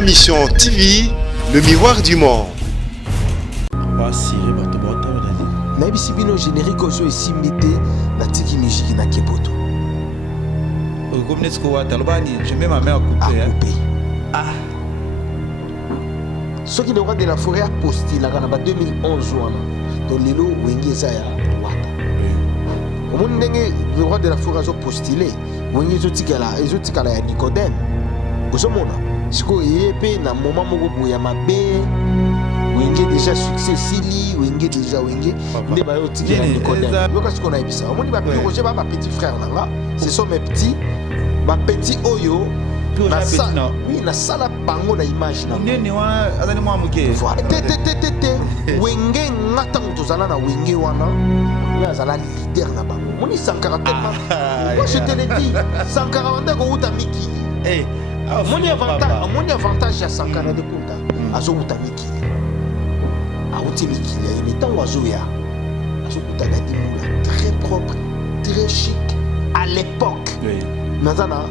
Ma Mission TV, le miroir du monde. Naibisi bino générique ozo esimbité na tiki musique na kepoto. Comme n'est-ce qu'on je mets ma main à couper. Ah. Ce qui est le roi de la forêt a postulé en 2011 donc lelo wengi zaya wata. Au monde le roi de la forêt a postulé wengi zotikala ya Nicodème. Bozomona siko yepe na moment moko boya mabe wengi déjà succès sili wengi déjà wengi nde ba yotikala Nicodème. Yoka siko na ibisa. Au monde ba Roger ba petit frère nanga, ce sont mes petits ba petit oyo oui, na sala bango na image na nene wa azali mwa muke voilà wenge ngata mutozala na wenge wana ya azala leader na bango moni Sankara tellement moi je te le dis Sankara wanda ko uta miki moni avantage ya Sankara de kunta azo uta miki uti miki ya mitango azo ya azo uta gadi mula très propre très chic à l'époque maintenant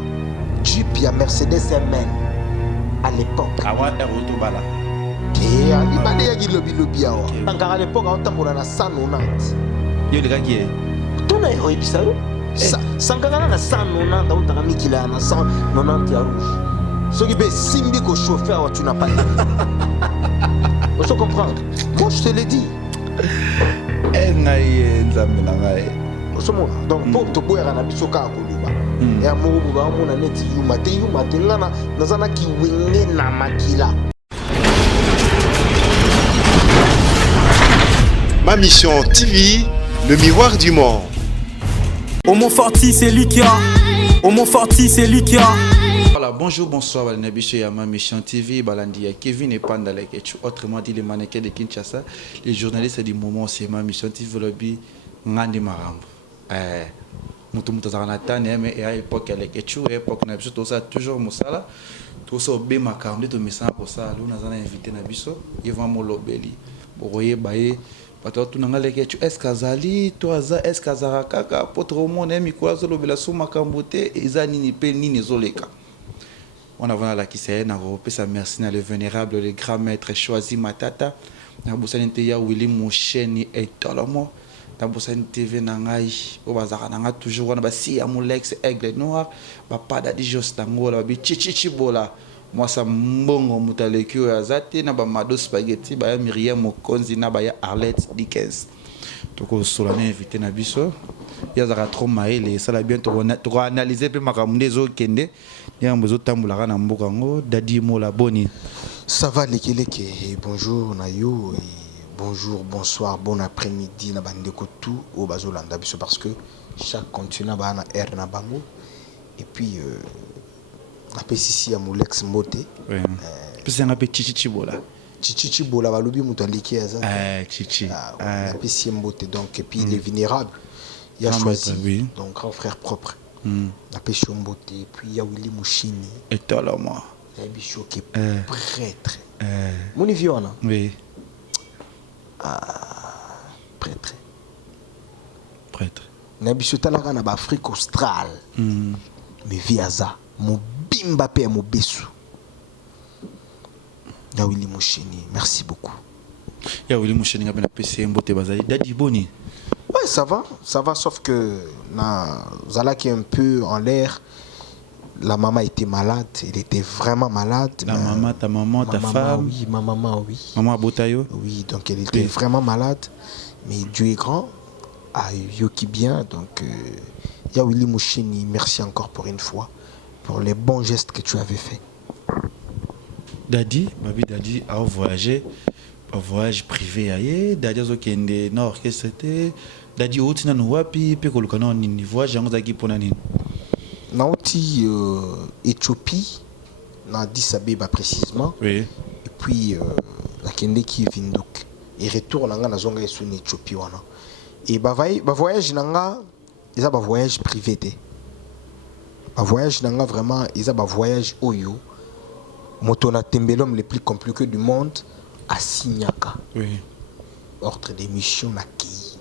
Jeep ya Mercedes MN à l'époque. Avant Eroto Bala. Et à l'ibane ya gilobi lobi awa. Sankara à l'époque on tambola na 190. Yo le gars qui est. Tout na héros bisalo. Sankara na 190 on tanga mikila na 190 ya rouge. Ce qui fait simbi ko chauffeur tu n'as pas. On se comprendre. Moi je te l'ai dit. Ngai nzambe na ngai. Donc pour te boire na biso ka koluba. Ya mobu ba mona neti yuma te ngana nazana ki wenge na makila. Ma Mission TV, le miroir du monde. Au Mont Forti, c'est lui qui a. Au Mont Forti, c'est lui qui a. Voilà, bonjour, bonsoir, Balanabiché à Ma Mission TV, Balandia, Kevin et Pandalek, et autrement dit les mannequins de Kinshasa, les journalistes du moment, c'est Ma Mission TV, Lobby, Ngandi Marambo. Mutu zaranatane mais à l'époque avec Echu époque na biso tout ça toujours mosala tout ça be makamde to misana pour ça luna zana invité na biso Yvan Molobeli boye baye bato tu nangale Echu eskazali to aza eskazara kaka potro mona mikolo zolobela so makambote ezani ni pe nini zoleka on a voilà la qui c'est na pesa merci na le vénérable le grand maître choisi matata na bosanite ya Willy Moucheni et tolomo Tabosani TV nangai o bazaka nanga toujours wana ba si amulex aigle noir ba pada di jos tangola bi chichichi bola moi sa mbongo mutalekio ya zate na ba mado spaghetti ba Myriam Mokonzi na ba ya Arlette Dickens toko solana invité na biso ya zaka trop maele sala bien to analyser pe makamnde zo kende ya mbozo tambula na mboka ngo dadi mola boni Ça va lekeleke bonjour na yo bonjour, bonsoir, bon après-midi na bandeko tout au bazolanda biso parce que chaque continent ba na air na bango et puis na pesisi ya Molex Mbote puis on appelle Chichi bola balobi muto aliki aza Chichi na pesisi Mbote donc et puis les vulnérables il y a choisi donc grand frère propre na pesisi Mbote et puis il y a Willy Mouchini et toi là moi il y a bicho qui est prêtre moni viona oui prêtre na biso talaka na ba Afrique australe mais viaza mobimba pe mobesu ya Willy Moucheni merci beaucoup ya Willy Moucheni ngapena PC Mbote bazali dadi boni ouais ça va sauf que na zala qui est un peu en l'air. La maman était malade, elle était vraiment malade. Maman, ta maman, ta femme. Oui, ma maman, oui. Maman Botayo. Oui, donc elle était vraiment malade. Mais Dieu est grand. Ah, Yoki bien. Donc, ya Willy Moucheni, merci encore pour une fois. Pour les bons gestes que tu avais faits. Daddy, Daddy a voyagé. Un voyage privé aye. Daddy a zokende na orchestre. Daddy outina no wapi. Pe kolukana nini. Voyage yango zaki pona nini. Nauti Éthiopie, na Addis Abeba précisément. Oui. Et puis la kende qui Vinduk. Et retour nanga na zonga yesu en Éthiopie wana. Et ba voyage nanga, ils a ba voyage privé té. Ba voyage nanga vraiment, ils a ba voyage oyo. Moto na tembelom le plus compliqué du monde à Signaka. Oui. Ordre d'émission na ki.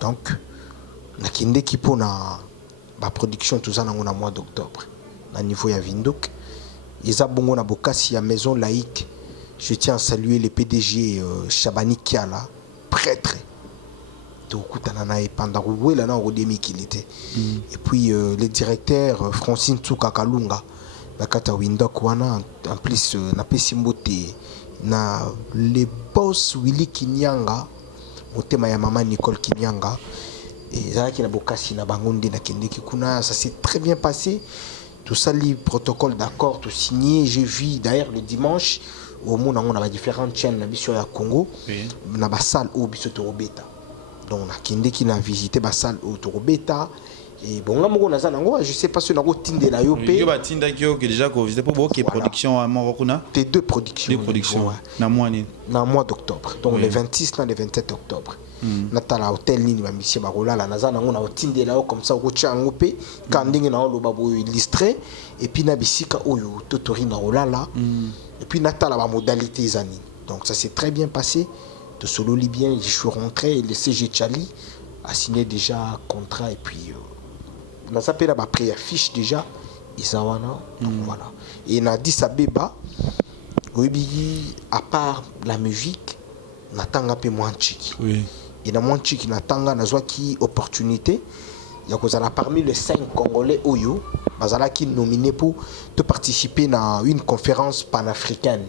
Donc na kende qui pona ba production tout ça dans le mois d'octobre. À niveau ya Vinduk Eza bongo na bokasi ya maison laïque. Je tiens à saluer le PDG Chabani Kiala, prêtre. Et puis le directeur Francine Tsuka Kalunga, Bakata Windok wana en plus na Pesimbote na le boss Willy Kinyanga, motema ya mama Nicole Kinyanga. Et ça qui na bokasi na bangonde na kendeki kuna, ça s'est très bien passé. Tout ça, le protocole d'accord, tout signé. J'ai vu d'ailleurs le dimanche, au monde on a différentes chaînes na biso ya Congo, na ba salle au biso Torobeta. Donc on a kendeki na visité ba salle au Torobeta. Et bon là mon je sais pas si on a retindé la yope. Il y a tinda qui est déjà ko visiter pour beaucoup production à Morocona. T'es deux productions. Deux productions. Na mois d'octobre. Donc le 26 et le 27 octobre. Natala hôtel nini ba monsieur barola la naza nango na otinde là comme ça ko chango pe kandingi na lo babo illustré et puis na bisika oyo totori na rolala et puis natala ba modalité zani. Donc ça s'est très bien passé. De solo libyen, je suis rentré et le CG Chali a signé déjà contrat et puis on a sapé là ba pré-affiche déjà Isawana. Donc voilà. Et na Addis Abeba à part la musique natanga pe mwanchiki. Oui. Et na mwanchiki natanga nazwa ki opportunité ya kozala parmi les 5 Congolais oyo bazala ki nominé pour de participer à une conférence panafricaine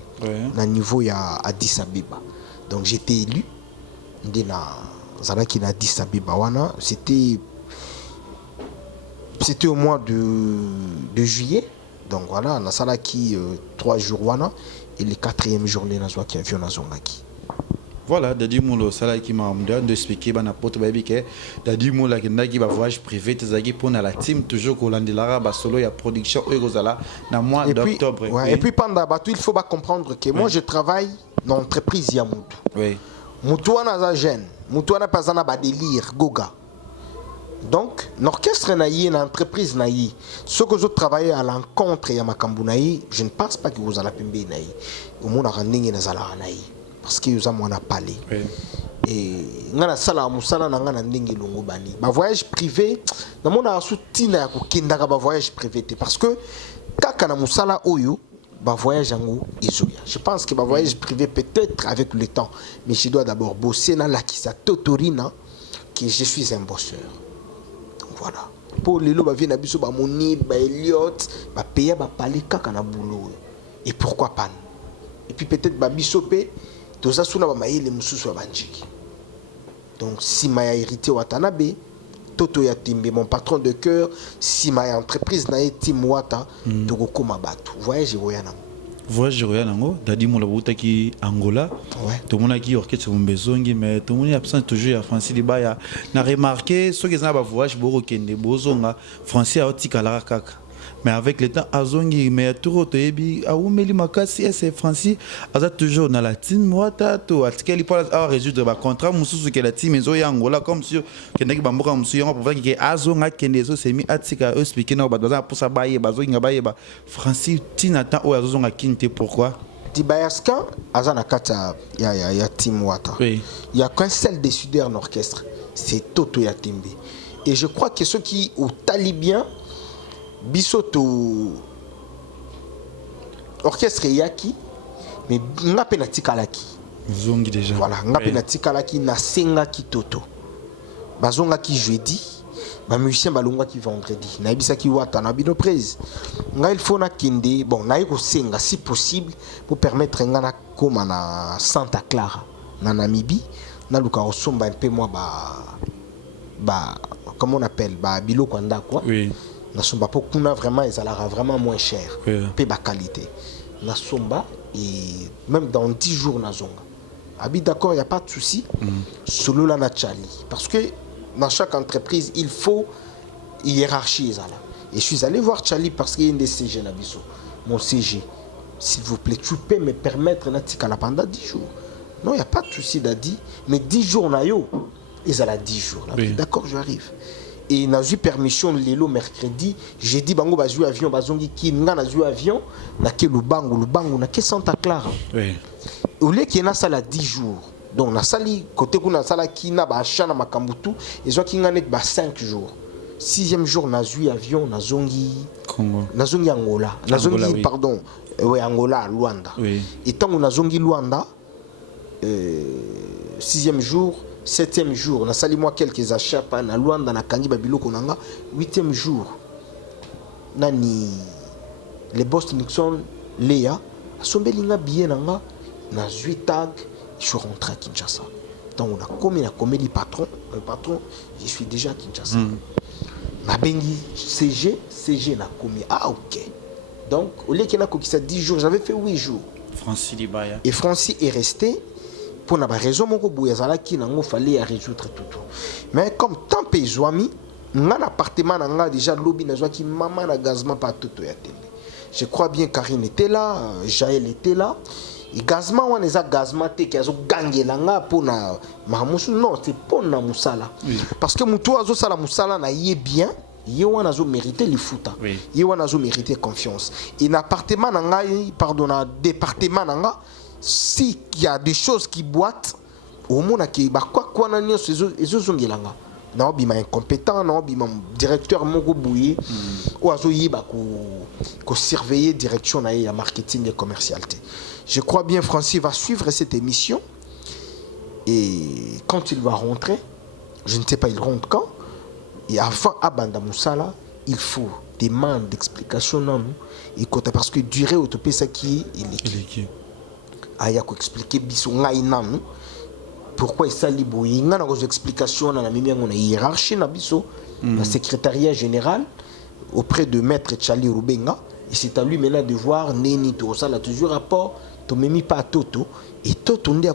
na niveau ya Addis Abeba. Donc j'étais élu ndina zala ki na Addis Abeba wana, c'était au mois de juillet. Donc voilà, na sala ki 3 jours wana et le 4e journée nazwa ki avion na zongaki. Voilà, dadi molo sala qui m'a de expliquer bana poto baby ke dadi mola ki ndaki ba voyage privé tezaki pour na la team toujours ko landelara ba solo ya production Egozala na mois d'octobre. Ouais, et puis pendant batou il faut pas comprendre que moi je travaille dans l'entreprise ya mutu. Oui. Mutu wana za jeune, mutu wana pasana ba délire goga. Donc l'orchestre na yi na entreprise na yi, ceux que je travaille à l'encontre ya makambu na yi, je ne pense pas que vous allez pembe na yi. Au monde randingi na zala na yi. Parce que nous avons parlé. Et nous avons dit voyage privé. Nous avons soutenu le voyage privé. Parce que quand nous avons voyage je pense que le voyage privé peut-être avec le temps. Mais je dois d'abord bosser dans la Kisa Totorina, que je suis un bosseur. Donc voilà. Pour les gens qui viennent à Moni, Elliot, payer, parler quand boulot. Et pourquoi pas? Et puis peut-être Babisopé. Donc si m'a hérité Watanabe, Toto Yatimbe, mon patron de cœur, si ma entreprise n'a été Wata, Togoko Mabatu. Voyage Royanam. Voyage Royanango, Dadi Moulabuta qui Angola, tout le monde qui orchestre mon besoin, mais tout le monde est absent toujours à Francis Libaya. N'a remarqué ce qu'ils ont voyage Borokende, Bozonga, Francis a Otika Larakaka. Mais avec le temps, Azongi, mais tout le monde, Aoumeli Makasi, c'est Francis, Aza toujours dans la team, Wata, to, Atikeli Paul a résoudre le contrat, Moussou, que la team est Angola, comme si Kendaki Bamboka, Moussou, pour voir que Azonga, Kendezo, c'est mis Atika, expliquer, non, pour sa baille, Bazonga, baille, Francis, Tinata, ou Azonga, Kinte, pourquoi? Tibayaska, Azana Kata, ya team Wata. Il n'y a qu'un seul décideur d'orchestre, c'est Toto Yatimbe. Et je crois que ceux qui, au Talibien, bisoto orchestre yaki mais nga penati kalaki zongi déjà voilà nga penati kalaki na senga ki Toto bazonga ki jeudi ba musicien balongwa ki vendredi na ibisa ki Wata na bino prise nga il faut na kende bon na yiko senga si possible pour permettre nga na koma na Santa Clara na Namibie na luka osomba un peu moi ba comment on appelle ba biloko anda quoi. Oui. Nasomba pour qu'on a vraiment ils allaient vraiment moins cher peu bas qualité Nasomba et même dans 10 jours Nazonga abi d'accord il y a pas de souci solo la na Chali parce que dans chaque entreprise il faut hiérarchie ça là et je suis allé voir Chali parce qu'il y a une des CG na biso mon CG s'il vous plaît tu peux me permettre na tika la pendant 10 jours non il y a pas de souci d'adi mais 10 jours na yo ils allaient 10 jours d'accord j'arrive. Et n'a eu permission le mercredi jeudi bango ba jouer avion bazongi ki nga na jouer avion na ke lubango na ke Santa Clara au lieu qui na sala 10 jours donc na sali côté kuna sala ki na ba chana makambutu et zo ki nga net ba 5 jours 6e jour na jouer avion na zongi Congo. Nazongi Angola. Angola, Nazongi, oui. pardon. Oui, Angola, Luanda. Oui. Et tant que Nazongi Luanda, 6e jour, 7e jour, na sali moi quelques achats na Luanda na kangi babilo konanga, 8e jour. Nani les boss Nixon Léa, sombelinga bien nanga na tag, je suis rentré à Kinshasa. Donc on a commis le patron, je suis déjà à Kinshasa. Na bengi CG na commis. Ah OK. Donc au lieu qu'il y a 10 jours, j'avais fait 8 jours. Francis Libaya. Et Francis est resté pour une raison il fallait résoudre tout. Mais comme tant que Zouami, un appartement déjà lobby qui maman na gazement pas tout ya télé. Je crois bien Karine était là, Jaël était là. Et gazement on les a gazement te qui a gagné langa pour na mamusu non, c'est pour na musala. Parce que muto azo sala musala na yé bien. Yewa nazo mérité les fouta. Yewa nazo mérité confiance. Et l'appartement nanga, pardon, na département nanga, si il y a des choses qui boitent, au moins qui ba quoi na nyo ezo zongilanga. Na bima incompétent, na bima directeur moko bouye, ou azo yiba ko surveiller direction na ya marketing et commercialité. Je crois bien Francis va suivre cette émission et quand il va rentrer, je ne sais pas il rentre quand. Et avant Abanda Moussala, il faut des demandes d'explication non et parce que durée autopée ça qui est aya ko expliquer biso ngai nanu pourquoi ça liboyi ngana ko explication na mimi ngona hiérarchie na biso le secrétariat général auprès de maître Tchali Rubenga et c'est à lui maintenant de voir neni to ça là toujours rapport to memi pas toto et toto ndi a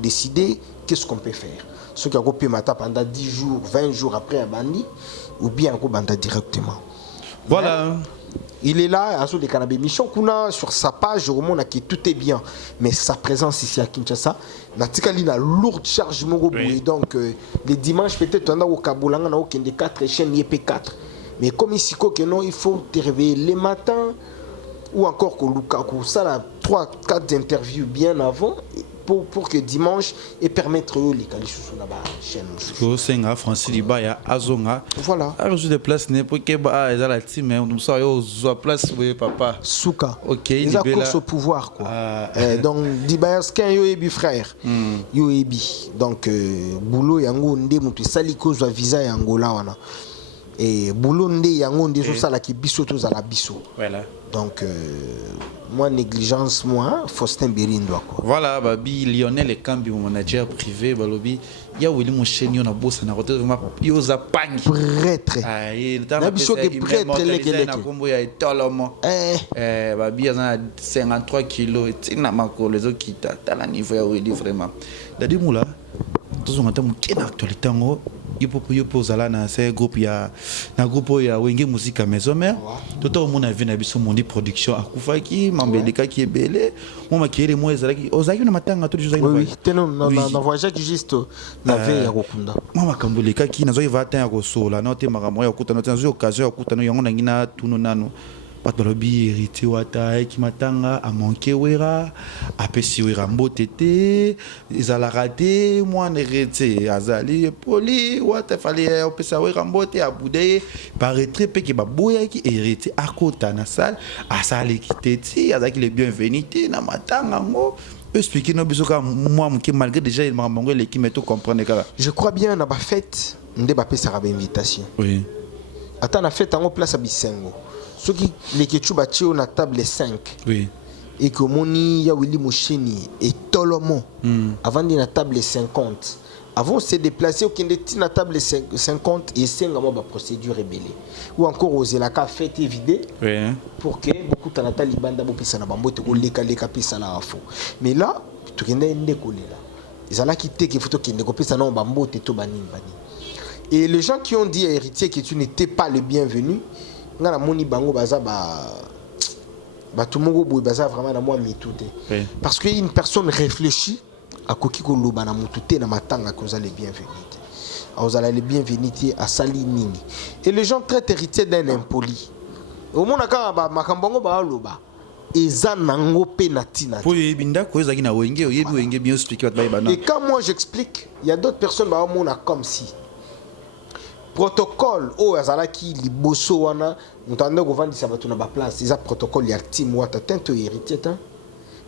décider qu'est-ce qu'on peut faire. Ceux qui ont coupé Mata pendant 10 jours, 20 jours après un bandit, ou bien un banda directement. Voilà. Il est là, à des cannabis mission sur sa page, au moment où tout est bien. Mais sa présence ici à Kinshasa, il a lourde charge. Oui. Donc, les dimanches, peut-être, on a au Kaboulanga, on a des 4 chaînes IP4. Mais comme ici, il faut te réveiller les matins, ou encore que ça, 3-4 interviews bien avant. Pour que dimanche et permettre les qualifications sur la chaîne. Senga Francis Libaya Azonga. Voilà. Alors je déplace n'importe quel bas ils la team mais nous ça yo place oui papa. Souka. OK, ils ont course au pouvoir quoi. Donc Libaya skin yo ebi frère. Yo ebi. Donc boulot yango ndé mutu sali cause visa ya Angola wana. Et boulot ndé yango ndé so sala ki biso to za la biso. Voilà. Donc moi négligence moi Faustin Berindo quoi. Voilà babi Lionel Ekambi mon manager privé balobi ya wili mon chenio na bossa na côté vraiment yo za pangi prêtre. Ah il t'a na biso que prêtre leke na kombo ya tolomo. Babi ya 53 kilos et na makolo les autres qui ta la niveau ya wili vraiment. Dadi moula tous on entend mon actualité ngo yopo zala na ce groupe ya na groupe ya wenge musique maison mère toto mona vina biso mondi production akufaki mambeleka ki ebele moma kiele mo ezalaki ozaki na matanga to jozaki oui teno na voyage juste na ve ya kokunda mama kambuleka ki nazo va ta ya kosola na te makambo ya kuta na te occasion ya kuta no yango na ngina tunu nano patolobi hérité wata ki matanga a manqué wera apesi wera mbotete izala raté moi hérité azali poli wata fallait opesa wera mbote abude paraître pe ki baboya ki hérité akota na salle asali kiteti azaki le bienvenue na matanga ngo expliquer no bisoka moi mke malgré déjà il m'a mangé l'équipe mais tout comprendre kala je crois bien na ba fête ndé ba pesa ba invitation oui ata na fête en place à Bisengo. Ceux qui les ketchup on a table 5 oui et que moni ya Willy Mosheni et Tolomo avant de la table 50 avant se déplacer au kende na table 50 et 5 mois ba procédure rebelle ou encore oser la ka fête vidée oui pour que beaucoup de talibans d'abord pesa na bambo te ko leka pesa na afo mais là tu kende ndekolela ils alla quitter que photo kende ko pesa na bambo te to bani et les gens qui ont dit à héritier que tu n'étais pas le bienvenu ngana moni bango baza ba tout monde boy baza vraiment na moi mitute parce que une personne réfléchit à koki ko loba na mutute na matanga ko za les bienvenus a les bienvenus à sali nini et les gens traitent héritier d'un impoli au monde ka ba makambongo ba loba eza nango pe natina po yebinda ko ezaki na wenge yebi wenge bien expliquer ba bana et quand moi j'explique il y a d'autres personnes ba mona comme si protocole oyo azalaki liboso wana ntanda kovandisa bato na baplace eza protocole ya Tim Wata tento héritier ta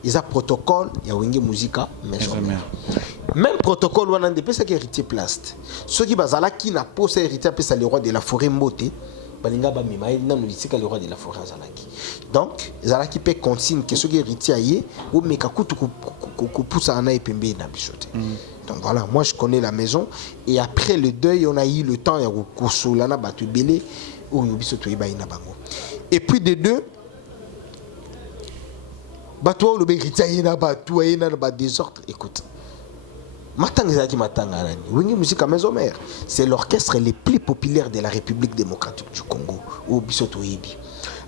eza protocole ya Wenge Muzika maison mère. Même protocole wana ndepesaki héritier place soki bazalaki na posa héritier apesa le roi de la forêt mbote balinga bamema ye nanu lisika le roi de la forêt azalaki donc ezalaki mpe consigne ke soki héritier aye omeka kutu kopusana na ye pembeni na biso te. Donc voilà, moi je connais la maison et après le deuil on a eu le temps ya kosolana bato ebele oyo biso toyebai na bango. Et puis de deux bato oyo lobe héritier aye na bato aye na ba désordre. Écoute, matanga ezalaki matanga nani Wenge Muzika maison mère, c'est l'orchestre le plus populaire de la République démocratique du Congo oyo biso toyebi.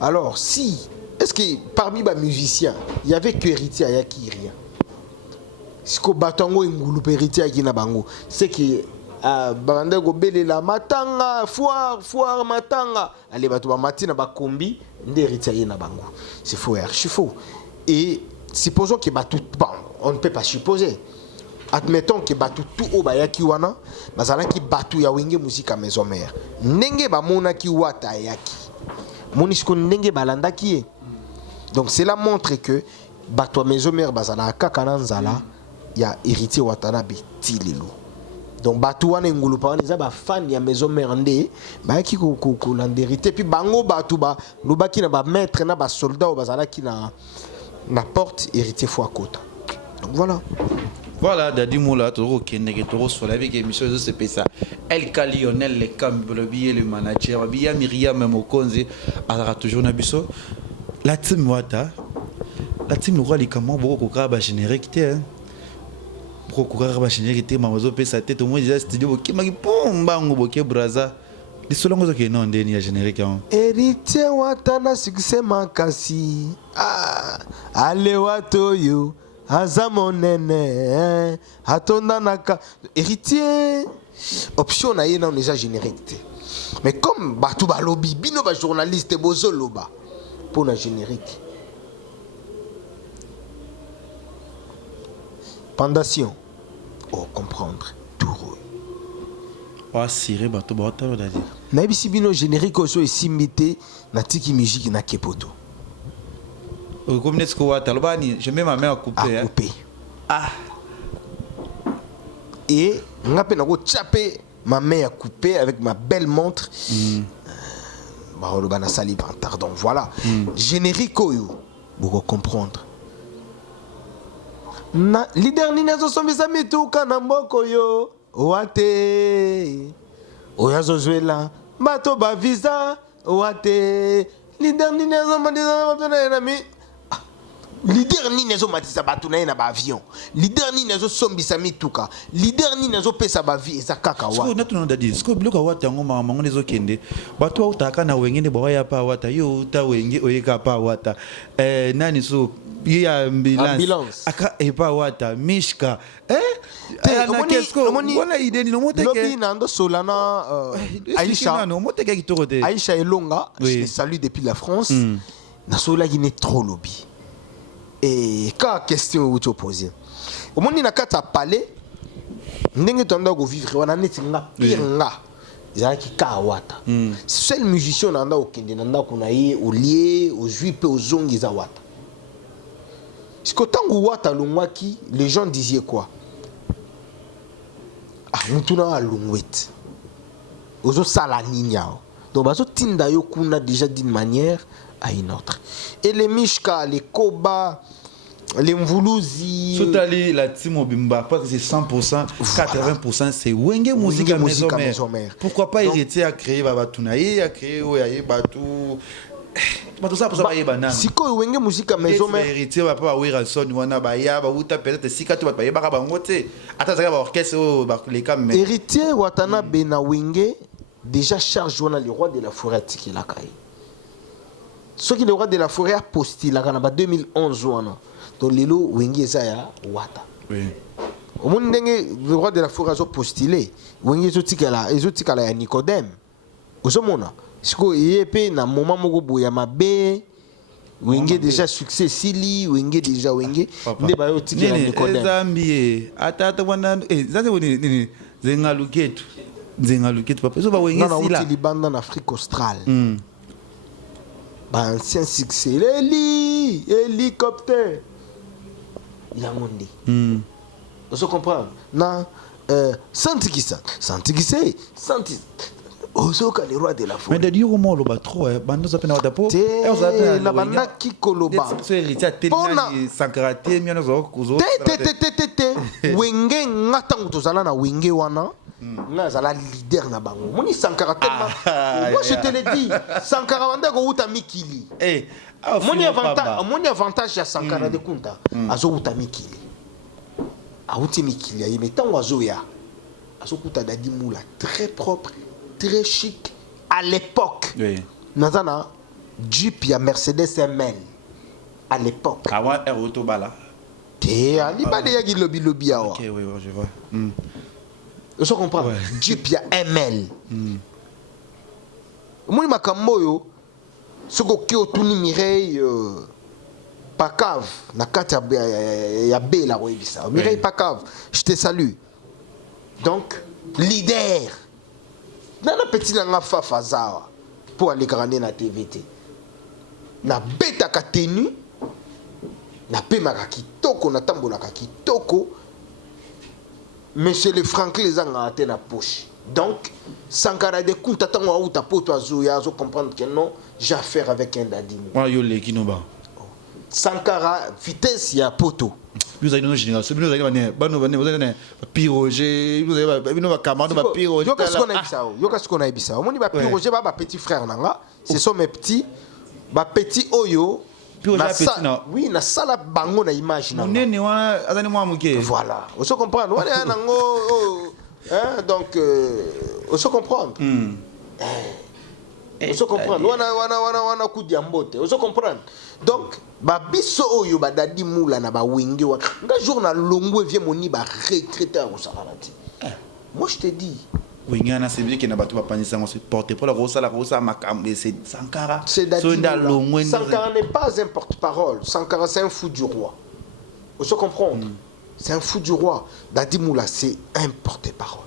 Alors si est-ce que parmi les musiciens il y avait que héritier ayaki rien siko batango ngulu héritier qui na bango c'est que bande go belela matanga foire matanga allez bato ba matina ba kombi nde héritier na bango c'est faux archi faux. Et supposons que bato bon on ne peut pas supposer, admettons que bato tout o bayaki wana bazala ki bato ya Wenge Muzika maison mère ndenge ba mona ki wata yaki monisiko ndenge balandaki. Donc cela montre que bato maison mère bazala kaka na nzala ya héritier Watanabe tilelo. Donc bato wana ngulu pa wana ba fan ya maison mère nde ba ki ko l'héritier puis bango bato ba lobaki na ba maître na ba soldat o bazala ki na porte héritier fois kota. Donc voilà Dadi Moula toro kende ke toro sur la vie que émission de CPSA El Lionel le Cambi le manager Bia Myriam Mokonzi azara toujours na biso la team Wata la team le roi li comment beaucoup ba générique té procureur ba générité mamozo pe sa tête au moins déjà studio ki maki pomba ngo boke braza li solongo zo ke non ndeni ya générique hein héritier Wata na succès makasi ale watoyo azamonene atonda naka héritier option na yena on déjà générique mais comme batou ba lobby bino ba journaliste bozo loba pour la générique pendation oh comprendre tout wa siré bato ba talo dadi na bisi bino générique oso esimité na tiki musique na kepoto. Comme n'est-ce que Wata lobani je mets ma main à couper et ngape na ko chaper ma main à couper avec ma belle montre bah le bana sali pardon voilà générique oyo vous comprendre na leader ni nazo sombisa mituka na mboko yo wate oyazo zwela bato ba visa wate leader ni nazo mandisa bato na enami leader ni nazo matisa bato na na ba avion leader ni nazo sombisa mituka leader ni nazo pesa ba vie eza kaka wa so natu na dadi sko bloka Wata ngoma mango nezo kende bato utaka na wengine bo ya pa Wata yo ta wenge oyeka pa Wata nani so ya ambulance aka epa Wata mishka omoni idée no moteke lobi nando solana Aïcha no moteke kitoko te Aïcha Elonga je te salue depuis la France na sola qui n'est trop lobby. Et quand question où tu poses omoni na kata palais ndenge tonda go vivre wana neti nga piranga ezalaki ka Wata seul musicien nanda okende nanda kuna ye olie ozwi pe ozongi za Wata. Parce que tant que Wata longwaki les gens disaient quoi mutuna alongwet ozo sala ninya donc bazo tinda yo kuna déjà d'une manière à une autre. Et les mishka, les koba, les mvuluzi. Sotali la team Obimba, parce que c'est 100%, 80% c'est Wenge Muzika maison mère. Pourquoi pas héritier à créer Babatunaï, à créer Oyaye Batou. Tout ça pour ça banane. Si ko Wenge Muzika maison mère héritier va pas ouvrir son wana baya ba uta peut-être si ka tu va pas ba bangote. Attends ça va orchestre ba les cam. Héritier Watanabe na Wenge déjà charge wana le roi de la forêt tikila kai. Ce qui le roi de la forêt a postulé en 2011 wana. Donc lelo Wenge Zaya Wata. Oui. Au monde le roi de la forêt a postulé. Wenge zotikala ya Nicodème. Ozomona. Siko yepe na moment moko boya mabe. Wenge déjà succès sili, Wenge déjà Wenge. Nde ba yo tikala Nicodème. Zambie. Ata wana zaze woni zengaluketu. nzenga luki papa so ba wenge Non, si on là uti libanda en Afrique australe. Bah, ancien succès. Hélicoptère. Yango nde. Vous comprenez? Non, Santikisa. Ozoka le roi de la forêt. mais de dire comment le ba trop bando ça pena watapo la banda ki koloba. c'est héritier tellement sankarate miano zo kuzo wenge ngata ngutozala na wenge wana nga zala leader na bango moni Sankara tellement moi je te le dis Sankara wanda ko uta mikili moni avantage ya Sankara de kunta azo uta mikili auti mikili ya metango azo ya azo kuta Dadi Moula très propre très chic à l'époque. Oui. Nazana Jeep ya Mercedes ML à l'époque. Avant auto bala. Té ali ba de yagi lobby awa. OK, oui, je vois. Je comprends. Ouais. Jeep ya ML. Moi makambo yo soko ki otuni Mireille Pacave na kati ya Bela koyebisa. Mireille Pacave, je te salue. Donc leader nana petit nanga fafa zawa pour aller grandir na TVT na beta ka tenu na pema ka kitoko na tambola ka kitoko monsieur le Franklin zanga ate na poche donc Sankara de kunta tango auta poto azoya azo comprendre que non j'ai affaire avec un Dadi Moula. Wa yo le kinoba Sankara vitesse ya poto. Vous avez une génération, vous avez un piroger, vous avez un camarade, un piroger. Yo qu'est-ce qu'on a ebisa? Moi ni ba piroger ba petit frère nanga, ce sont mes petits, ba petit oyo. Oui, na sala bango na image nanga. Nene wa azani mwa muke. Voilà, on se comprend. On est nango hein donc on se comprend. On se comprend. Wana coup diambote. On se comprend. Donc ba biso oyo ba Dadi Moula na ba wenge wa nga journal longo vient moni ba retraité à Rosalati. Moi je te dis wenge na c'est bien que na bato ba panisa ngo se porter pour la rosa makambe c'est Sankara. C'est Dadi Moula. Sankara n'est pas un porte-parole. Sankara c'est un fou du roi. On se comprend. C'est un fou du roi. Dadi Moula c'est un porte-parole.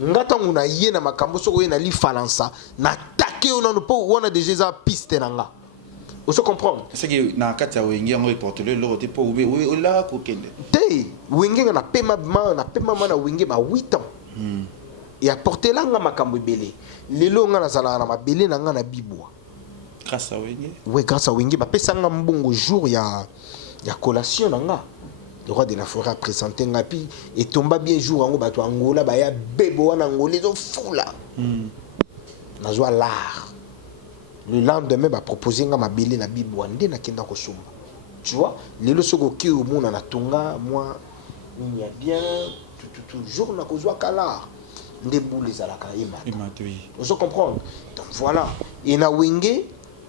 Ngata nguna yé na makambo soko yé na li falansa na take on no po wana déjà piste nanga. On se comprend. C'est que na kati ya wenge ngo porter le lote po ube la ko kende. Té wenge na pema na wenge ba 8 ans. Et apporter là nga makambo belé. Lelo nga na zala na mabele na nga na bibwa. Grâce à wenge. Oui, grâce à wenge ba pesa nga mbongo jour ya collation nanga. Le roi de la forêt a présenté un rapi et tomba bien jour en bateau Angola, bah ya bebo en Angola, ils ont fou là. Na joie l'art. Le lendemain, bah proposer nga ma belé na bibouande na kenda kosumba. Tu vois, les le soko ki au monde na tonga, moi, il y a bien toujours na kozwa kala. Ndebou les alaka imata. On se comprend. Donc voilà. Et na wenge,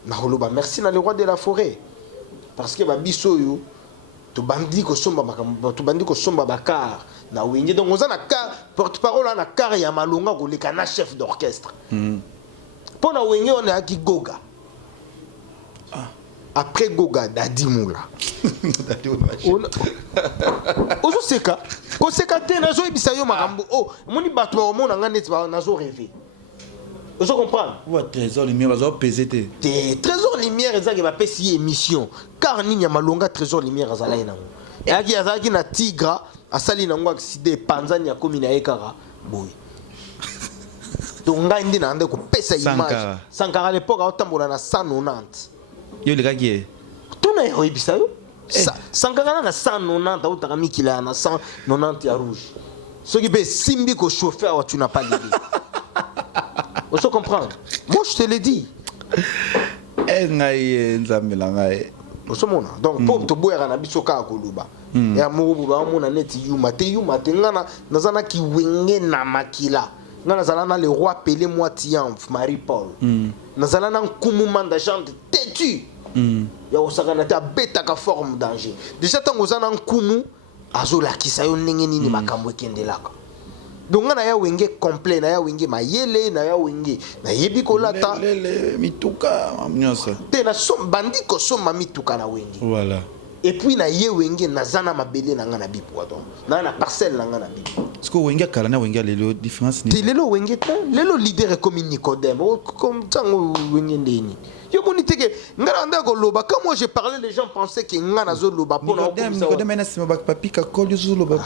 na holoba merci na le roi de la forêt. Parce que ba biso yo tu bandi ko somba bakar na wenge donc on a car porte-parole na car ya malonga ko leka na chef d'orchestre pour na wenge on a ki Goga après Goga Dadi Moula ozo seka ko seka te na zo ebisa yo makambo oh moni bato ba mona ngane ti ba na zo rêver. Vous comprenez? Ouais, trésor lumière, vous avez pesé. Trésor lumière, ils ont fait une émission. Car il y a malonga trésor lumière, ils ont et il y a un tigre, à Sali Nango, accidé, Panzania, comme il y a Ekara. Boy. Donc, on a une image. Sankara à l'époque, on a 190. Yo, le gars qui est. Tout le monde est là. Sankara a 190, on a mis qu'il a 190 à rouge. Ce qui est simbi que chauffeur, tu n'as pas l'idée. On se comprend. Moi, je te l'ai dit. On se mona. Donc, pour te boire un abisso ka koluba. Et amour ba mona neti yuma te ngana nazana ki wenge na makila. Ngana zalana le roi Pelé moi Triumph Marie Paul. Nazalana nkumu manda chante têtu. Ya osakana ta beta ka forme danger. Déjà tango zana nkumu azola kisayo ndenge nini makambo ekendelaka. Donc on a ya wenge complet na ya wenge mayele na ya wenge na yebi ko lata le mituka amnyosa te na som bandi ko soma mituka na wenge voilà et puis na ye wenge na zana mabele na ngana bipo donc na parcelle na ngana bipo Parce que Wenga Kalana, Wenga, les différences. Te lelo wenge te lelo leader est comme Nicodème comme tango wenge ndeni yo boni teke ngara anda ko loba quand moi j'ai parlé les gens pensaient que ngana zo loba pour Nicodème, est ce que papi kakol yo loba.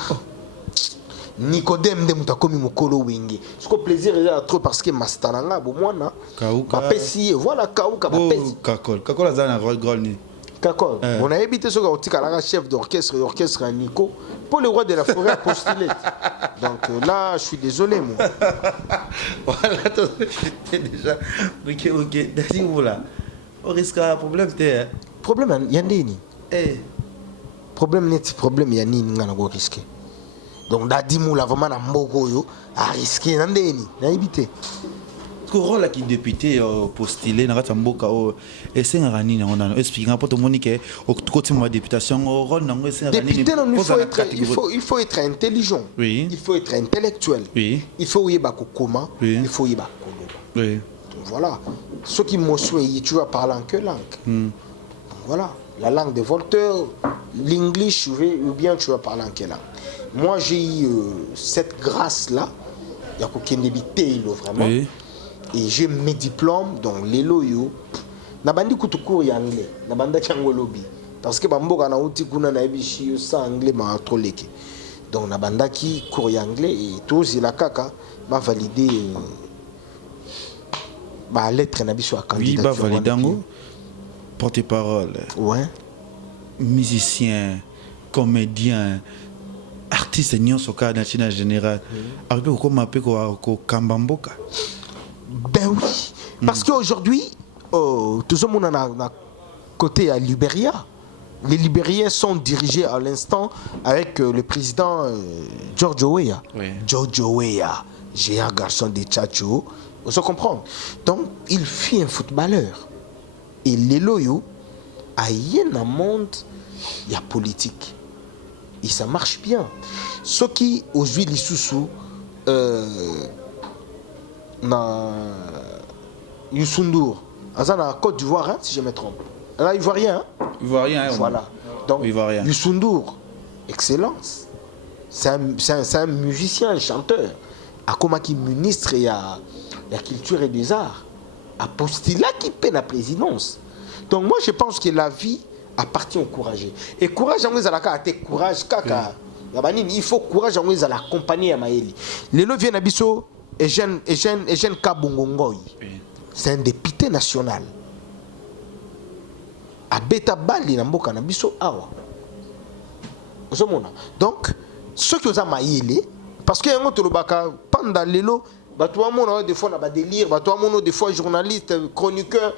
Nicodème de mutakomi mukolo wenge ce que plaisir est trop parce que mastananga bo mwana Kauka pesi voilà kauka ba pesi kakol azana rôle ni. D'accord. On a évité ce que chef d'orchestre Nico pour le roi de la forêt postulé. Donc là, je suis désolé, moi. Voilà, déjà. Ok. D'ailleurs, voilà. On risque un problème, t'es. Problème, il y a ni. Eh. Problème net, problème, il y a ni, on a risqué. Donc, d'adimou, là, vraiment, on a risqué, on a évité. Le rôle qui député postulé dans la mboka et c'est un rani on a expliqué pour tout le monde que au côté de la députation au rôle dans c'est un rani il faut être intelligent, oui, il faut être intellectuel, oui, il faut y avoir comment, oui, il faut y avoir oui, voilà ce qui me souhaite tu vas parler en quelle langue, voilà la langue de Voltaire, l'English ou bien tu vas parler en quelle langue. Moi j'ai eu cette grâce là il y a qu'aucun débité vraiment. Oui. Et j'ai mes diplômes, donc les loyaux. Nabandi kutuku anglais, nabanda chango lobby. Parce que bamboka na uti kuna na ebishi sa anglais ma troleke. Donc nabanda ki cours anglais et tous la kaka m'a validé ma lettre na biso à candidature. Oui, bah validango. Porte-parole. Ouais. Musicien, comédien, artiste nyonso ka national général. Avec ko mapé ko kambamboka. Ben oui, parce qu'aujourd'hui, tout le monde a côté à Libéria. Les Libériens sont dirigés à l'instant avec le président George Weah. Oui. George Weah, géant garçon de Tchatcho, on se comprend. Donc, il fut un footballeur. Et les loyaux, à un monde, il y a politique. Et ça marche bien. Ce qui, aujourd'hui, les sous-sous, na Youssoundour, en Côte d'Ivoire, hein, si je me trompe. Là, Ivoirien. Hein? Ivoirien, voilà. Donc, Youssoundour, excellence. C'est un musicien, un chanteur. A comme qui ministre et à la culture et des arts. A postulé qui paie la présidence. Donc, moi, je pense que la vie appartient au courageux. Et courage, on a courage, kaka. Il faut courage, on a l'accompagner à Maëli. Les lots viennent à Bissau. Eugène Kabongongoy, c'est un député national. A Beta Bali na mboka na biso awa. Donc, ceux qui ont maïlé, parce que y a un autre pendant l'élo, bateau mon des fois na ba délire, bateau mon des fois journaliste, chroniqueur,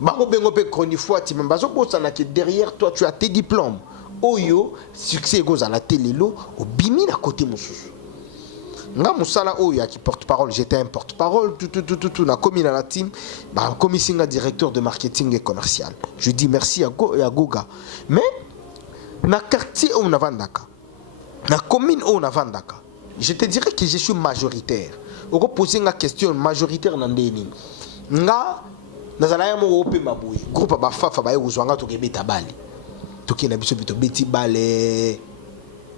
bako bengo pe chroniqueur, tu même bazo ko sana que derrière toi tu as tes diplômes. Oyo succès goes à la télé lo, au bimi na côté mususu. Nga musala oya qui porte-parole, j'étais un porte-parole, tout na commis dans la team, bah commis singa directeur de marketing et commercial. Je dis merci à Goga. Mais na quartier on a vandaka. Na commune on a vandaka. Je te dirais que je suis majoritaire. On peut poser une question majoritaire dans ndeni. Nga nazala ya mo ope maboui. Groupe ba fafa ba yuzwanga to kebeta bali. To kina biso bito beti bale.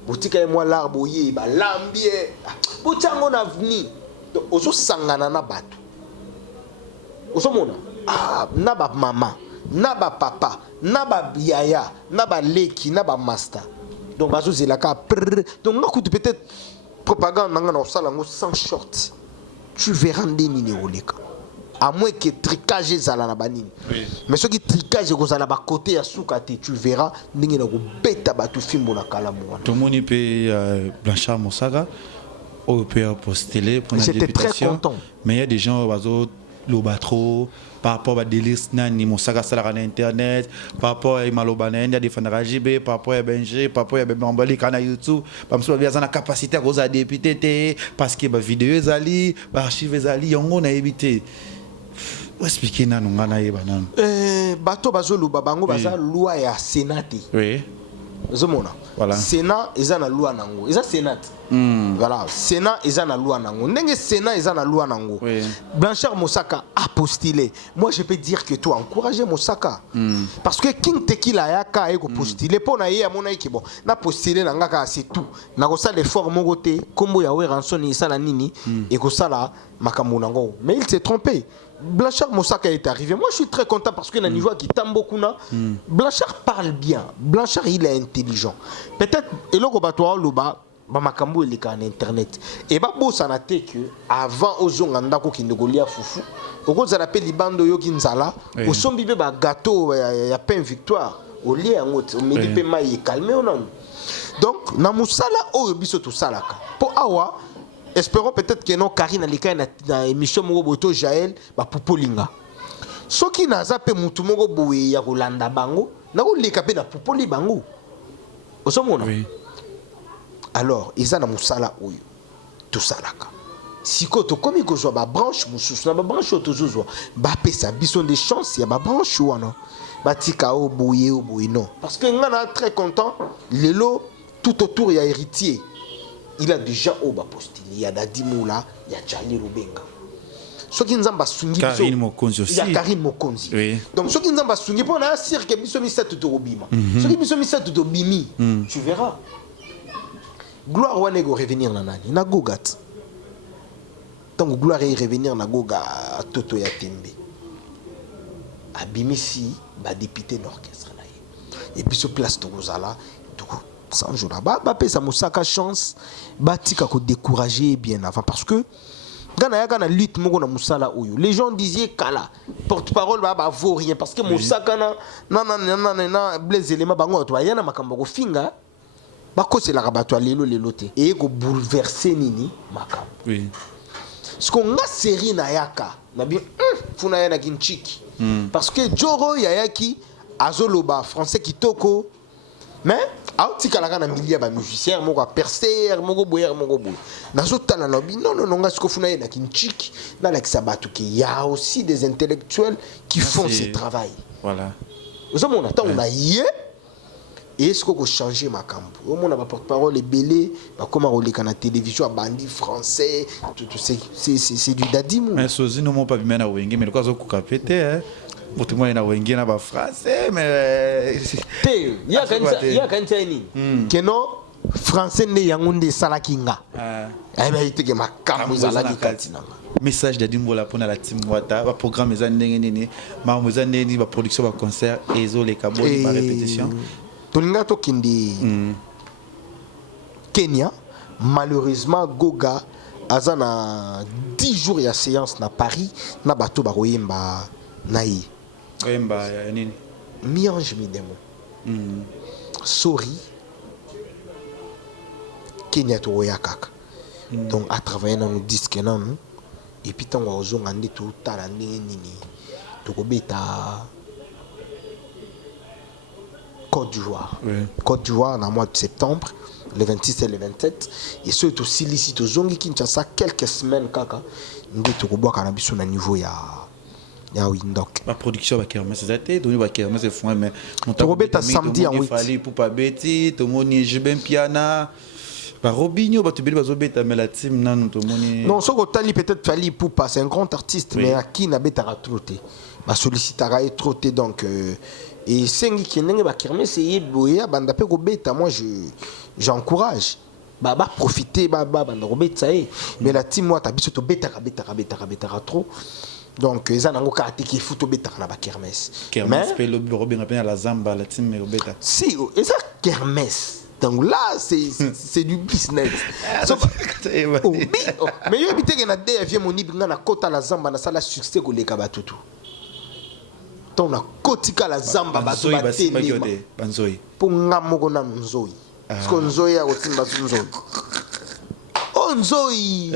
Boutika moi l'arbre yé ba lambie boutango na vni ozo sangana na bato ozo mona na ba mama na ba papa na ba yaya na ba leki na ba master donc bazo zelaka donc ngakutu peut-être propagande nanga na salango sans short tu verras ndeni ni oleka à moins que tricage ezala na banini mais ce qui tricage kozala ba côté ya sukate tu verras ndenge na ko beta batu fimbo na kalamu tout le monde peut Blanchard Mosaga au peut postuler pour la députation. J'étais très content. Mais il y a des gens bazo lobatro par rapport à des listes nani Mosaga sala na internet par rapport à malobana il y a des fans RGB par rapport à Benji par rapport à Bembali kana YouTube parce que bien na capacité à cause député parce que ba vidéo ezali ba archive ezali yango na éviter. Expliquer na ngana yeba nan bato bazolo babango baza loi ya sénat. Oui. Zomona. Voilà. Sénat eza na loi nango. Eza sénat. Voilà, Sénat eza na loi nango. Ndenge Sénat eza na loi nango. Oui. Blanchard Moussaka a postulé. Moi je peux dire que toi encourager Moussaka. Parce que King Tequila yaka eko postulé pour na ye amona ki bon. Na postulé na ngaka c'est tout. Na ko sa l'effort mon côté, kombo ya Ranson ni sala nini et ko sala makambo nango. Mais il s'est trompé. Blanchard Moussaka est arrivé. Moi je suis très content parce que na niveau qui tambo kuna. Blanchard parle bien. Blanchard il est intelligent. Peut-être eloko batwa loba ba makambo eleka en internet et ba bosa na te que avant ozonga ndako kindogolia fufu okozala pe libando yo kinzala osombi be ba gâteau ya pain victoire au lieu yango o medi pe mai calmer onan. Donc na musala oyo biso to salaka po awa espérons peut-être que non Karine alika na émission moko boto Jaël ba popolinga soki naza pe mutu moko boye ya kolanda bango na ko leka pe na popoli bango osomona. Alors, ils ont musala oyo tout ça là. Si quand comme que soit ba branche mususu na ba branche autozozo ba pesa bison des chances ya ba branche wana ba tika o boye non parce que ngana très content lelo tout autour ya héritier il a déjà au ba postile il y a Dadimoula il y a Charlie Rubenga ce qui nzamba sungi Karine Mokonzi aussi. il y a Karine Mokonzi. Oui. Donc ce qui nzamba sungi pour na cirque biso mi set to robima ce qui biso mi set to bimi tu verras. Gloire wane go revenir na nani na gogat. Donc gloire y revenir na goga toto ya tembe. Abimisi ba député d'orchestre na ye. Et puis sur place to gozala donc sans jour là ba pesa Moussaka chance ba tika ko décourager bien avant parce que Gana yaka na lutte moko na musala oyo. Les gens disaient kala porte-parole ba vaut rien parce que Moussaka na Blaise Elema bango to yana makambo ko finga. C'est la rabattoir lelo te et ko bouleverser nini makam. Oui. Ce qu'on a série na yaka na bien funa yana kinchiki parce que Joro yayaki azoloba français kitoko mais autika la kana milier ba musicien moko percer moko boyer moko boy na zotala na bi non nga ce ko funa yana kinchiki na la kisabatu ki y a aussi des intellectuels qui font ce travail. Voilà. Nous on attend on a yé. Et est-ce qu'on peut changer ma camp? Au moins, on a porte-parole les belés, comment on les canaux télévision à bandit français, c'est du dadimou. Mais sozi nous m'ont pas vu maintenant Wenge, mais le cas où capete, hein. Pour moi, il y a Wenge na ba français, mais. Il y a quand ni. Que non français ne yangonde salakinga. Eh ben il te que ma camp vous allez katina. Message d'Adimbola pour la team Wata, va programme les années, ma mozane va production va concert et zo les kaboni par répétition. Tolingato kindi Kenya, malheureusement Goga azana 10 jours ya séance na Paris na bato ba koyemba naï. Koyemba nini? Miange midemo. Sorry. Kenya to yakaka. Donc à travailler dans nos disques nan et puis tant wa ozonga ndi tout tala nini to ko beta Côte d'Ivoire. Oui. Côte d'Ivoire, dans le mois de septembre, le 26 et le 27. Et ce est aussi licite aux Zongi Kinshasa, quelques semaines, kaka. Nous avons cannabis au niveau ya Windok. La production va kermer ses athées, donc il va kermer ses fonds, mais on t'a samedi en 8. Il fallait pour pas bêter, tout le monde est bien piana. Bah Robinho, bah tu peux pas bêter, mais la team, non, tout le monde est. Non, ce que tu as peut-être fallu pour pas, c'est un grand artiste, mais à qui n'a pas trotté. Bah sollicitera et trotté donc. Et sengi qui n'est pas kermé c'est yeboya banda pe ko beta moi j'encourage ba profiter ba banda ko beta mais la team moi ta biso to beta trop donc ils en ont carte qui fout to beta na ba kermesse kermesse pe le bureau bien la zamba la team beta si et ça kermesse donc là c'est du business mais yo bité que na DF mon ibinga na kota la zamba na sala succès ko leka batutu on a kotika la zamba bato batema banzoi pour ngamoko na nzoi parce que nzoi a otimba nzoi oh nzoi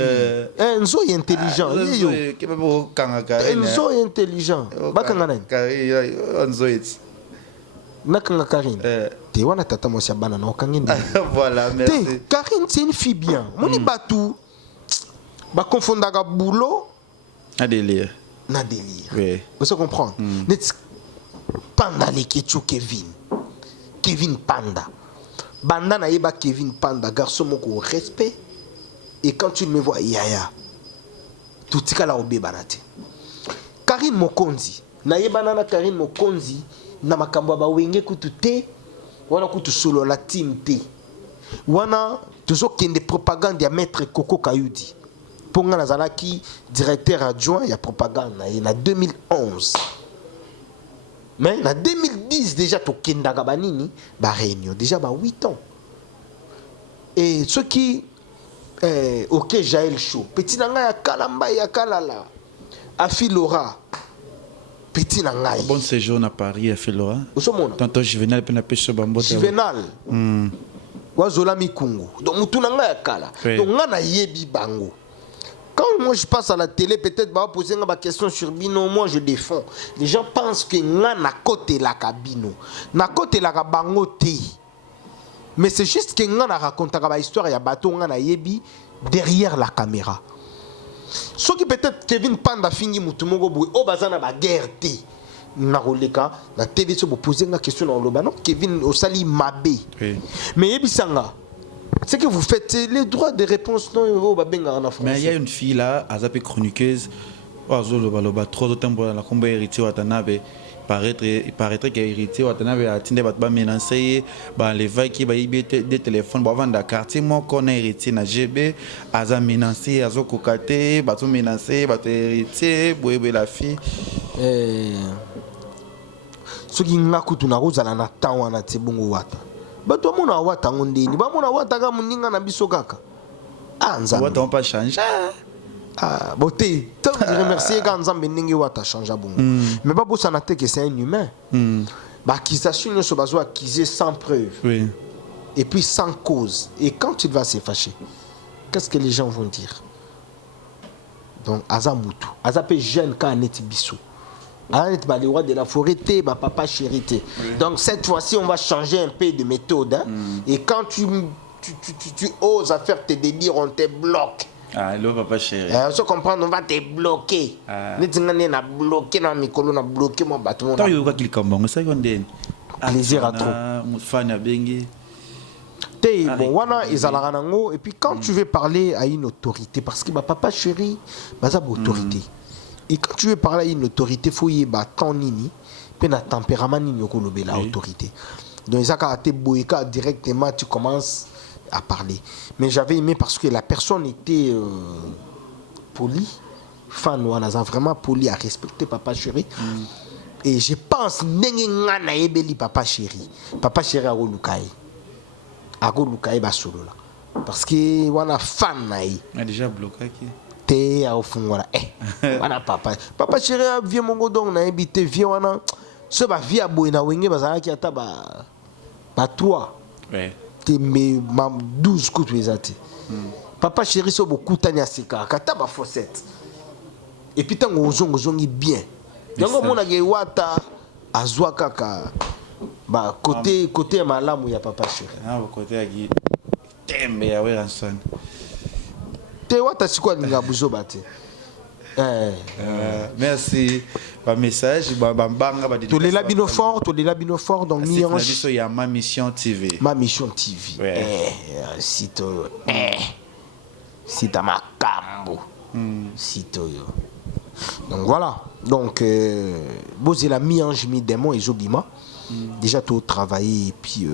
nzoi intelligent yo kebebo kanga kare nzoi intelligent bakanga nani nzoi nakanga Karine te wana tata mo sia bana na okangende voilà merci Karine c'est une fille bien moni batu ba confondaka boulot à délire na délire. Oui. Vous se comprendre. Panda les Ketchou Kevin Panda. banda na yeba Kevin Panda garçon moko respect et quand tu me vois yaya tout tika obe banate Karine Mokonzi na yeba na Karine Mokonzi na makambo ba wenge kutu te wana kutu solo la team te wana toujours kende propagande ya maître Coco Kayudi ponga nazalaki directeur adjoint ya propagande na 2011 mais en 2010 déjà to kendaka banini ba réunion déjà ba 8 ans et ceux qui OK Jaël Show petit nanga ya kalamba ya kalala Afilora petit nanga bon séjour à Paris Afilora osomona tantôt Juvenal pe na pêche bambo Juvenal wazola mikungu donc mutu nanga ya kala donc ngana yebi bango. Quand moi je passe à la télé, peut-être bah poser une question sur Bino, moi je défends. Les gens pensent que na côté la cabino, na côté la bango té. Mais c'est juste que na raconte la histoire ya bateau na yebi derrière la caméra. Ce qui peut-être Kevin Panda fingi mutumogo boui o bazana ba guerre té. Na roleka na TV so poser une question dans le non Kevin osali mabe. Mais yebi sanga c'est que vous faites les droits de réponse non en français. Mais il y a une fille là, elle s'appelle chroniqueuse. Trop de temps pour la combat héritier Watanabe. Il paraîtrait qu'elle est héritier Watanabe a tindé batba menacer les vagues qui des téléphones pour vendre quartier moi qu'on est héritier na GB aza menacer azo kokate bato menacer bato héritier boyebe la fille ce qui ngakutu na rozala na temps wana tebongo wata bato mona wata ngondeni ba mona wata ka muninga na biso kaka nzambe wata on pas changer beauté tant de remercier quand nzambe ndenge wata changer bongo mais pas bossa na te que c'est un humain ba accusation ne se bazo accuser sans preuve et puis sans cause et quand il va se fâcher qu'est-ce que les gens vont dire donc azamutu azape jeune ka net biso les rois de la forêt, papa chérité. Donc cette fois-ci, on va changer un peu de méthode. Hein? Et quand tu oses à faire tes délires, on te bloque. Allô, papa chéri. On se comprend, on va te bloquer. On a bloqué dans mes colonnes, on a bloqué mon bâtiment. Plaisir à trop. Et puis quand tu veux parler à une autorité, parce que papa chéri, c'est une autorité. Et quand tu veux parler à une autorité, il faut y avoir ton nini, puis un tempérament nini de la autorité. Donc, ça a été boyka directement, tu commences à parler. Mais j'avais aimé parce que la personne était polie, fan, on a vraiment poli à respecter papa chéri. Et je pense que papa chéri a Golukai. A Golukai basolo là. Parce que on a fan a déjà bloqué qui au fond voilà wana papa chéri vieux mongo donc na habité vieux wana ce ba vie aboy na wenge bazala ki ata ba 3 te me 12 coups ezati papa chéri so beaucoup tanya sika kata ba fossette et puis tango zongi bien donc mona ge wata azwa kaka ba côté malamu ya papa chéri côté ya gi tembe ya weranson merci par message tous les labino fort donc il y a ma mission TV site makambo site donc voilà donc bozé la mi-ange mi-démon et zobima déjà tout travaillé et puis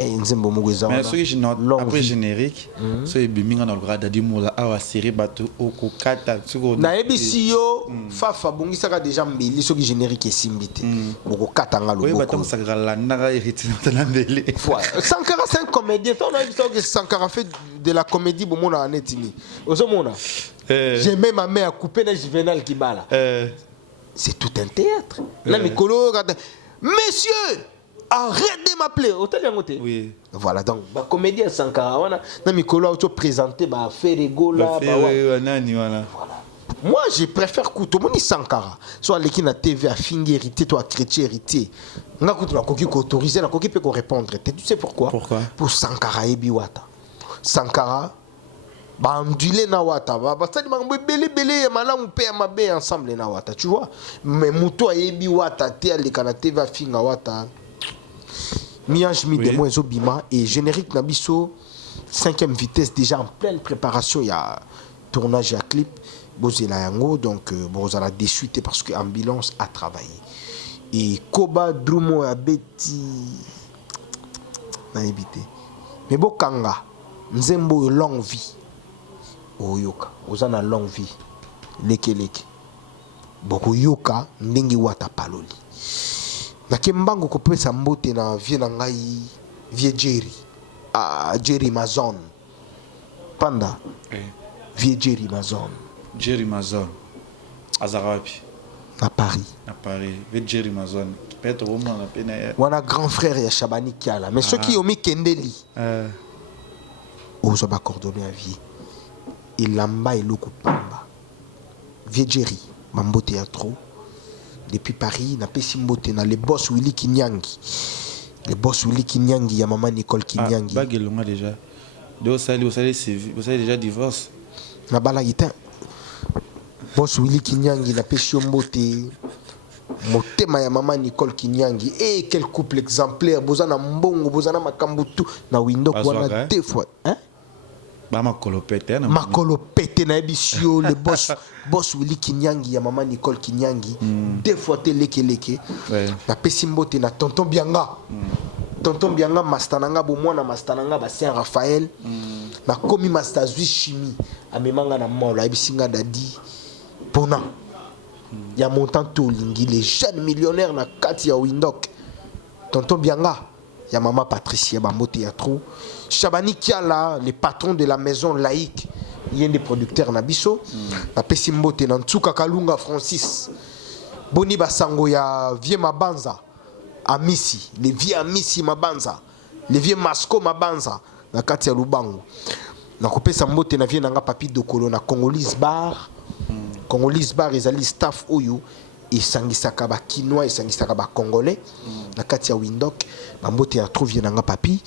nzembo mogweza mais ce que je note après générique so ebiminga na lograda di mola awa série bato okokata suko na ebisi yo fafa bongisaka déjà mbeli ce qui générique esimbité okokata nga loboko oui bato sakala landa héritier na mbeli Sankara c'est un comédien on a vu que Sankara fait de la comédie bomona anetini ozomona j'ai même ma mère coupé na Juvenal Kibala c'est tout un théâtre na mikolo Monsieur, arrête de m'appeler. Oui. Voilà, donc, la comédien Sankara, on a Mikolo auto présenté, bah, fait rigolo. Voilà. Moi, je préfère que tout le monde Sankara. Soit les qui na TV à finir hérité, toi chrétien hérité. On a coûté la coquille autorisé, la coquille peut répondre. Tu sais pourquoi? Pour Sankara et Biwata. Sankara, bah, ondulé na wata. Bah, ça dit, belé, malamu pe mabe ensemble na wata. Tu vois? Mais muto a yebi wata, te ale kana TV à finir wata. Miange mi Oui. de moins Bima et générique Nabiso 5e vitesse déjà en pleine préparation. Il y a tournage à clip. Bozela yango donc bozala déçu parce que ambulance a travaillé. Et Koba Drumo a beti na évité. Mais bokanga nzembo longue vie. Oyoka, ozana longue vie. Leke. Boko yoka ndingi wata paloli. Na kembango ko pesa mbote na vie na ngai vie Jerry. Jerry Mazon. Panda. Vie Jerry Mazon. Jerry Mazon. Azarapi. Na Paris. À Paris. Vie Jerry Mazon. Peut-être au moins la peine. Wana grand frère ya Shabani Kiala. Mais ceux qui ont mis Kendeli. Ozo ba coordonner à vie. Ilamba et Loko Pamba. Vie Jerry. Mambote ya trop. Depuis Paris, na pesi mbote na le boss Willy Kinyangi. Le boss Willy Kinyangi, ya maman Nicole Kinyangi. Baguelonga déjà. Vous savez déjà divorce. Na bala ita. Boss Willy Kinyangi na pesi mbote. Motema ya maman Nicole Kinyangi. Eh, quel couple exemplaire. Bozana mbongo, bozana makambutu. Na window wana deux fois. Hein? Bah makolo pété. Makolo pété na ebisio le boss Willy Kinyangi ya maman Nicole Kinyangi. Deux fois te leke. Na pesi mbote na tonton Bianga. Tonton Bianga mastananga bo mwana mastananga ba Saint Raphaël. Na komi master zui chimie. Amemanga na mola ebisinga dadi. Pona. Ya montant to lingi les jeunes millionnaires na kati ya Windhoek. Tonton Bianga ya maman Patricia Bambote ya trop. Shabani Kiala, le patron de la maison laïque, il y a des producteurs Nabiso. Na pesi mbote na Ntsuka Kalunga Francis. Boni Basango ya Vie Mabanza. Amisi, les vieux Amisi Mabanza. Les vieux Masco Mabanza. Na kati ya Lubango. Na kopesa mbote na vie nanga papi dokolo na Congolese Bar. Congolese Bar ezali staff oyo. Esangisaka ba Kinois, esangisaka ba Congolais. Na kati ya Windhoek. Bambote ya trouve nanga papi.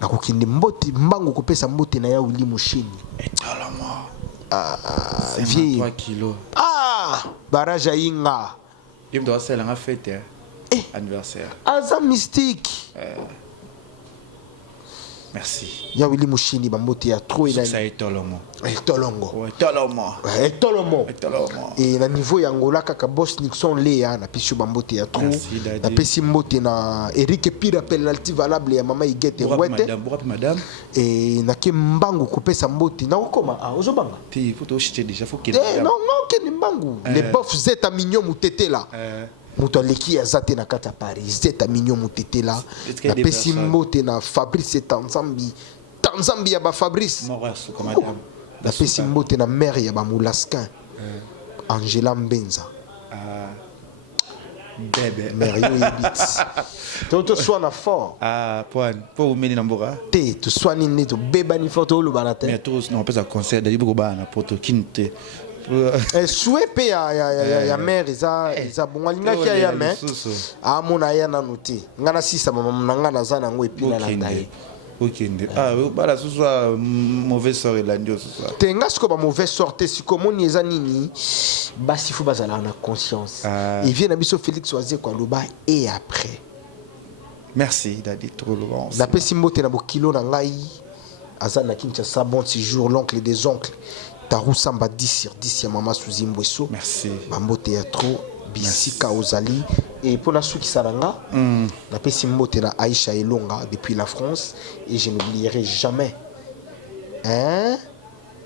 Na kokinde mbote mbango kopesa mbote na ya Willy Musheni. Étalama. Vie 3 kilos. Barage Inga. Il doit faire la fête anniversaire. Aza mystique. Merci. Ya Willy Musheni bambote ya trop Ça est Tolomo. Tolongo. Tolomo. Tolomo. Tolomo. Et na niveau ya Angola kaka boss Nixon Léa na pisho bambote ya trop. Na pesi mbote na Eric Pira penalty valable ya mama Igete Wete. Madame. Et na ke mbangu kopesa mbote na okoma ozobanga. Il faut acheter déjà faut qu'il. Non ke mbangu. Les bof zeta mignon mutete là. Muto aleki ya zate na kata Paris zeta mignon mutete là. Na pesi mbote na Fabrice Tanzambi ya ba Fabrice. Morasso comme madame. Na pesi mbote na mère ya ba Moulasquin. Angela Mbenza. Bébé. Mère yo ebit. Toto soina fort. Point. Pour vous mener n'ambora. Te to soini ne to beba ni photo lo banate. Mais tous non pas à concert d'aller beaucoup bana pour to kinte. Souhait pe ya mère eza bon alinga ki ya mais amona ya na noté ngana sisa mama nanga na zana ngo epila na ndaye. Ok. Voilà ce soit mauvais sort là ndio ce soir. Te ngasko ba mauvais sorte si komoni eza nini basi fu bazala na conscience. Et vient na biso Félix Oazé kwa loba et après. Merci Dadi trop loin. La pesi mbote na bokilo na ngai azana Kinshasa bon séjour l'oncle des oncles. Tarou Samba 10 sur 10 ya mama Suzimbweso. Merci. Bambote ya trop bisika ozali et pour la suki saranga la pesi mbote na Aïcha Elonga depuis la France et je n'oublierai jamais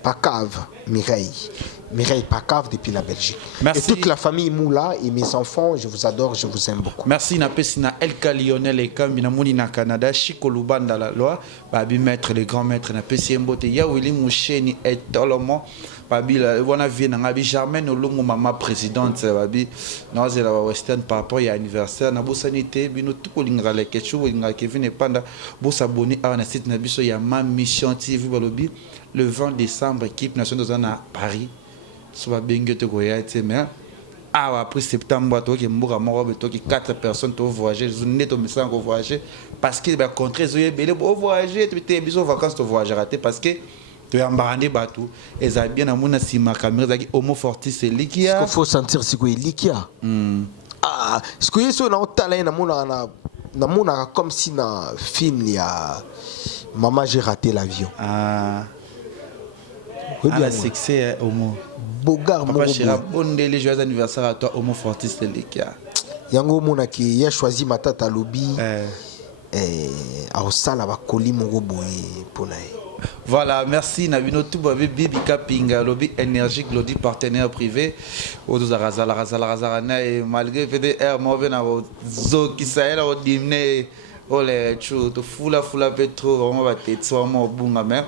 Pacave Mireille Pacave depuis la Belgique. Merci. Et toute la famille Moula et mes enfants, je vous adore, je vous aime beaucoup. Merci na pesina Elka Lionel et Kambi na moni na Canada Chico Lubanda la loi babi maître les grands maîtres na pesi mbote ya Willy Musheni et Tolomo babi la wana vie na ngabi Germaine Olongo mama présidente babi na zela wa western par rapport ya anniversaire na bosanité bino tuko linga le kechu linga Kevin et Panda bo s'abonner à na site na biso ya ma mission TV balobi le 20 décembre équipe nationale de Paris soit bien que tu connais mais après septembre toi qui m'aura mort toi qui 4 personnes tu voyager je n'ai pas message pour voyager parce que bah contre les belé pour voyager tu es besoin vacances tu voyager raté parce que tu es embarrassé bateau et ça bien à mon si ma caméra qui homo fortis c'est liquia il faut sentir si quoi liquia ce que est sur na talent na mon na namonaka comme si na film ya Maman j'ai raté l'avion. Ah. Oui, bien, Un succès, Homo. Bogar Papa Chira, bonne les joyeux anniversaire à toi, Homo Fortis Lelikia. yango mona ki ya choisi matata lobi aosala bakoli moko boye mpona ye. Voilà, merci Nabino Toubabe Bibika Pinga lobby énergique lobby partenaire privé Odoza Razala Razala Razarana et malgré VDR mauvais na zo qui ça là au dîner ole chu to fula petro vraiment va te so mo bunga mais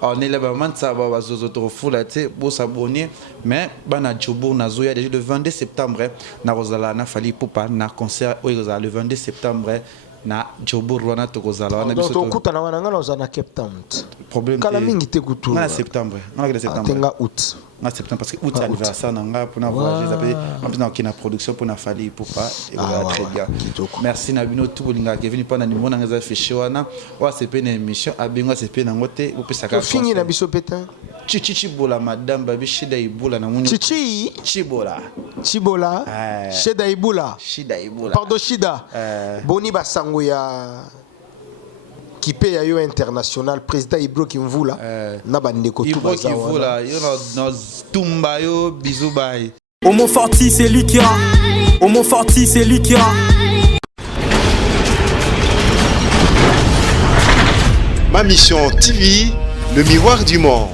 on est là vraiment ça va zo to fula te bo s'abonner mais bana Djobour na zo ya déjà le 22 septembre na Rosala na fali popa na concert le 22 septembre na Djobour wana tokozala wana biso to kutana wana ngana ozana Cape Town problème kala mingi te kutu na septembre na septembre tenga août en septembre parce que août c'est anniversaire nanga pour na voyager ça peut maintenant qu'il na production pour na fali pour pas et voilà très bien merci Nabino tout bolinga Kevin pendant ni mona ngaza fiché wana wa c'est une émission abinga c'est pe na ngote ou pesa ka fini na biso pétain chichi bola madame babi shida ibola na muni chichi chibola shida ibola pardon shida boni basango ya kipe ya yo international président Ibro Kimvula na bandeko tout baza Kimvula yo na tumba yo bisou bye Homo Forti c'est lui qui a Homo Forti c'est lui qui a Ma Mission TV, le miroir du monde.